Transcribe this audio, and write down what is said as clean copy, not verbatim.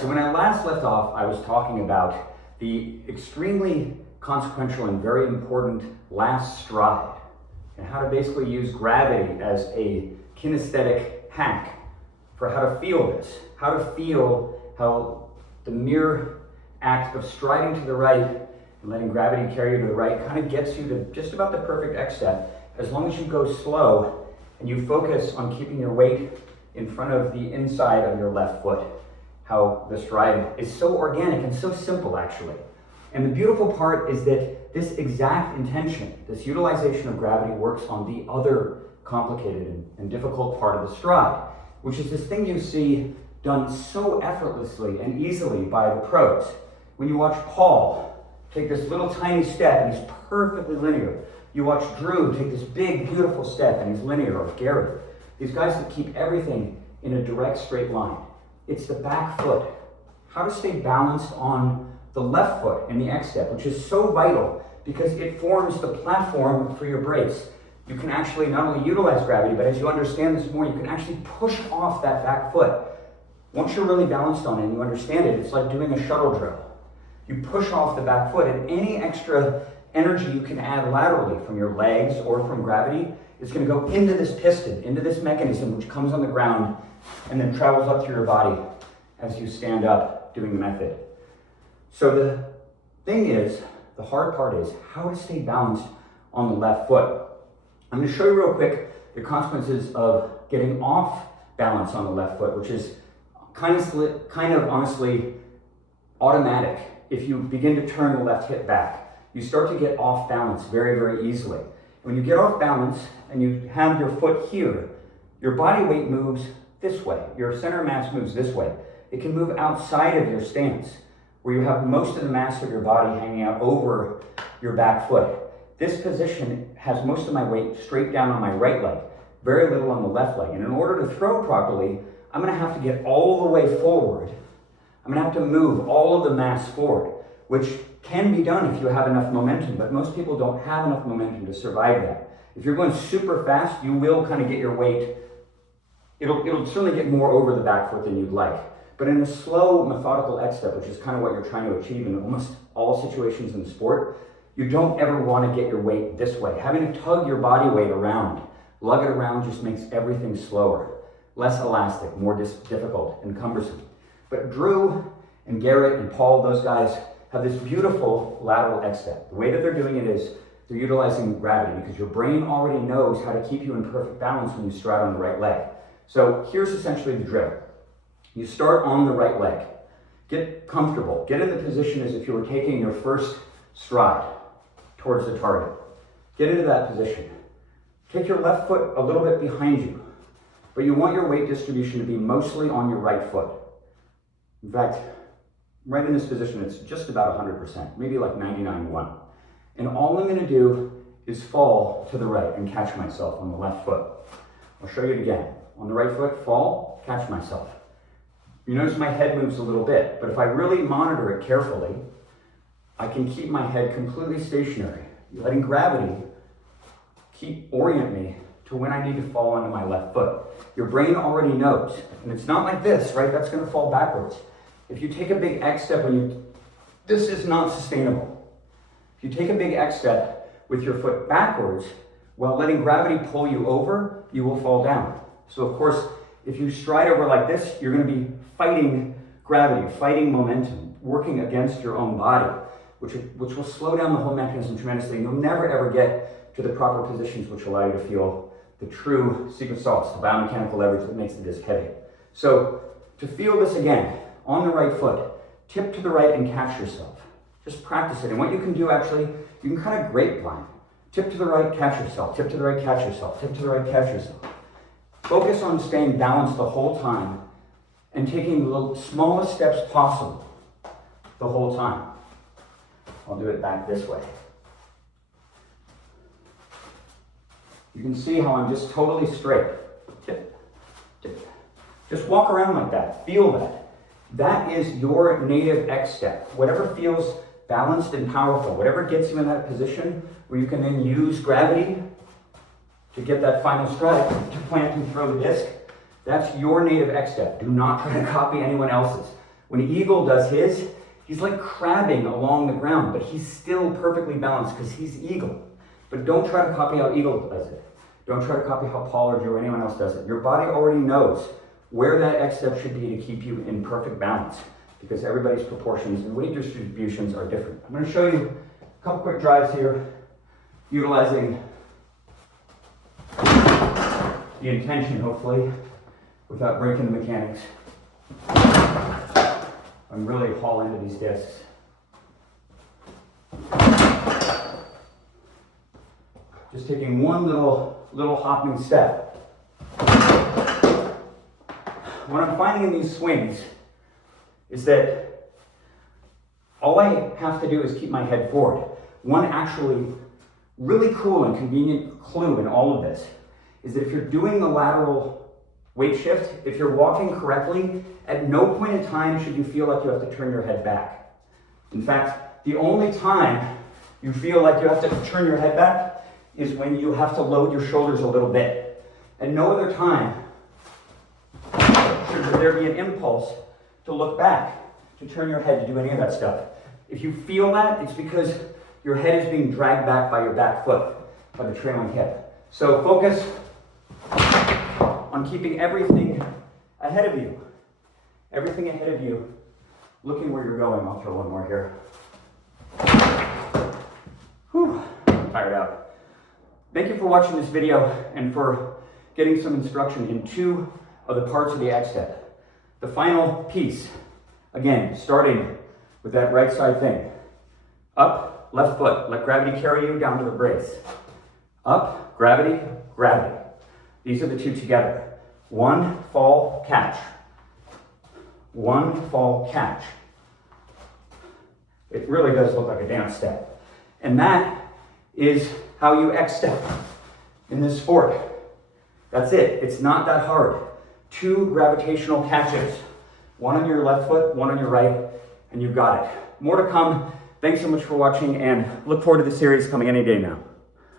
So when I last left off, I was talking about the extremely consequential and very important last stride, and how to basically use gravity as a kinesthetic hack for how to feel this, how to feel how the mere act of striding to the right and letting gravity carry you to the right kind of gets you to just about the perfect X step, as long as you go slow and you focus on keeping your weight in front of the inside of your left foot. How the stride is so organic and so simple, actually. And the beautiful part is that this exact intention, this utilization of gravity, works on the other complicated and difficult part of the stride, which is this thing you see done so effortlessly and easily by the pros. When you watch Paul take this little tiny step and he's perfectly linear. You watch Drew take this big, beautiful step and he's linear, or Gary. These guys that keep everything in a direct, straight line. It's the back foot. How to stay balanced on the left foot in the X step, which is so vital because it forms the platform for your brace. You can actually not only utilize gravity, but as you understand this more, you can actually push off that back foot. Once you're really balanced on it and you understand it, it's like doing a shuttle drill. You push off the back foot, and any extra energy you can add laterally from your legs or from gravity is going to go into this piston, into this mechanism, which comes on the ground and then travels up through your body as you stand up doing the method. So the thing is, the hard part is how to stay balanced on the left foot. I'm going to show you real quick the consequences of getting off balance on the left foot, which is kind of honestly automatic. If you begin to turn the left hip back, you start to get off balance very, very easily. When you get off balance and you have your foot here, your body weight moves this way. Your center of mass moves this way. It can move outside of your stance, where you have most of the mass of your body hanging out over your back foot. This position has most of my weight straight down on my right leg, very little on the left leg. And in order to throw properly, I'm going to have to get all the way forward. I'm going to have to move all of the mass forward, which can be done if you have enough momentum, but most people don't have enough momentum to survive that. If you're going super fast, you will kind of get your weight, it'll certainly get more over the back foot than you'd like. But in a slow, methodical X step, which is kind of what you're trying to achieve in almost all situations in the sport, you don't ever want to get your weight this way. Having to tug your body weight around, lug it around, just makes everything slower, less elastic, more difficult and cumbersome. But Drew and Garrett and Paul, those guys, have this beautiful lateral X step. The way that they're doing it is they're utilizing gravity, because your brain already knows how to keep you in perfect balance when you stride on the right leg. So here's essentially the drill. You start on the right leg. Get comfortable. Get in the position as if you were taking your first stride towards the target. Get into that position. Take your left foot a little bit behind you, but you want your weight distribution to be mostly on your right foot. In fact, right in this position, it's just about 100%, maybe like 99.1. And all I'm going to do is fall to the right and catch myself on the left foot. I'll show you it again. On the right foot, fall, catch myself. You notice my head moves a little bit, but if I really monitor it carefully, I can keep my head completely stationary, letting gravity orient me to when I need to fall onto my left foot. Your brain already knows, and it's not like this, right? That's going to fall backwards. If you take a big X step this is not sustainable. If you take a big X step with your foot backwards, while letting gravity pull you over, you will fall down. So of course, if you stride over like this, you're going to be fighting gravity, fighting momentum, working against your own body, which will slow down the whole mechanism tremendously. And you'll never ever get to the proper positions which allow you to feel the true secret sauce, the biomechanical leverage that makes the disc heavy. So to feel this again, on the right foot, tip to the right and catch yourself. Just practice it. And what you can do actually, you can kind of grapevine. Tip to the right, catch yourself. Tip to the right, catch yourself. Tip to the right, catch yourself. Focus on staying balanced the whole time and taking the smallest steps possible the whole time. I'll do it back this way. You can see how I'm just totally straight. Tip, tip. Just walk around like that. Feel that. That is your native X step. Whatever feels balanced and powerful, whatever gets you in that position where you can then use gravity to get that final stride, to plant and throw the disc, that's your native X step. Do not try to copy anyone else's. When Eagle does his, he's like crabbing along the ground, but he's still perfectly balanced because he's Eagle. But don't try to copy how Eagle does it. Don't try to copy how Paul or Joe or anyone else does it. Your body already knows where that X step should be to keep you in perfect balance because everybody's proportions and weight distributions are different. I'm going to show you a couple quick drives here utilizing the intention, hopefully, without breaking the mechanics. I'm really haul into these discs. Just taking one little hopping step. What I'm finding in these swings is that all I have to do is keep my head forward. One actually really cool and convenient clue in all of this is that if you're doing the lateral weight shift, if you're walking correctly, at no point in time should you feel like you have to turn your head back. In fact, the only time you feel like you have to turn your head back is when you have to load your shoulders a little bit. At no other time should there be an impulse to look back, to turn your head, to do any of that stuff. If you feel that, it's because your head is being dragged back by your back foot, by the trailing hip. So focus on keeping everything ahead of you. Everything ahead of you, looking where you're going. I'll throw one more here. Whew, I'm tired out. Thank you for watching this video and for getting some instruction in two of the parts of the X step. The final piece, again, starting with that right side thing. Up, left foot, let gravity carry you down to the brace. Up, gravity, gravity. These are the two together. One, fall, catch. One, fall, catch. It really does look like a dance step. And that is how you X step in this sport. That's it. It's not that hard. Two gravitational catches. One on your left foot, one on your right, and you got it. More to come. Thanks so much for watching and look forward to the series coming any day now.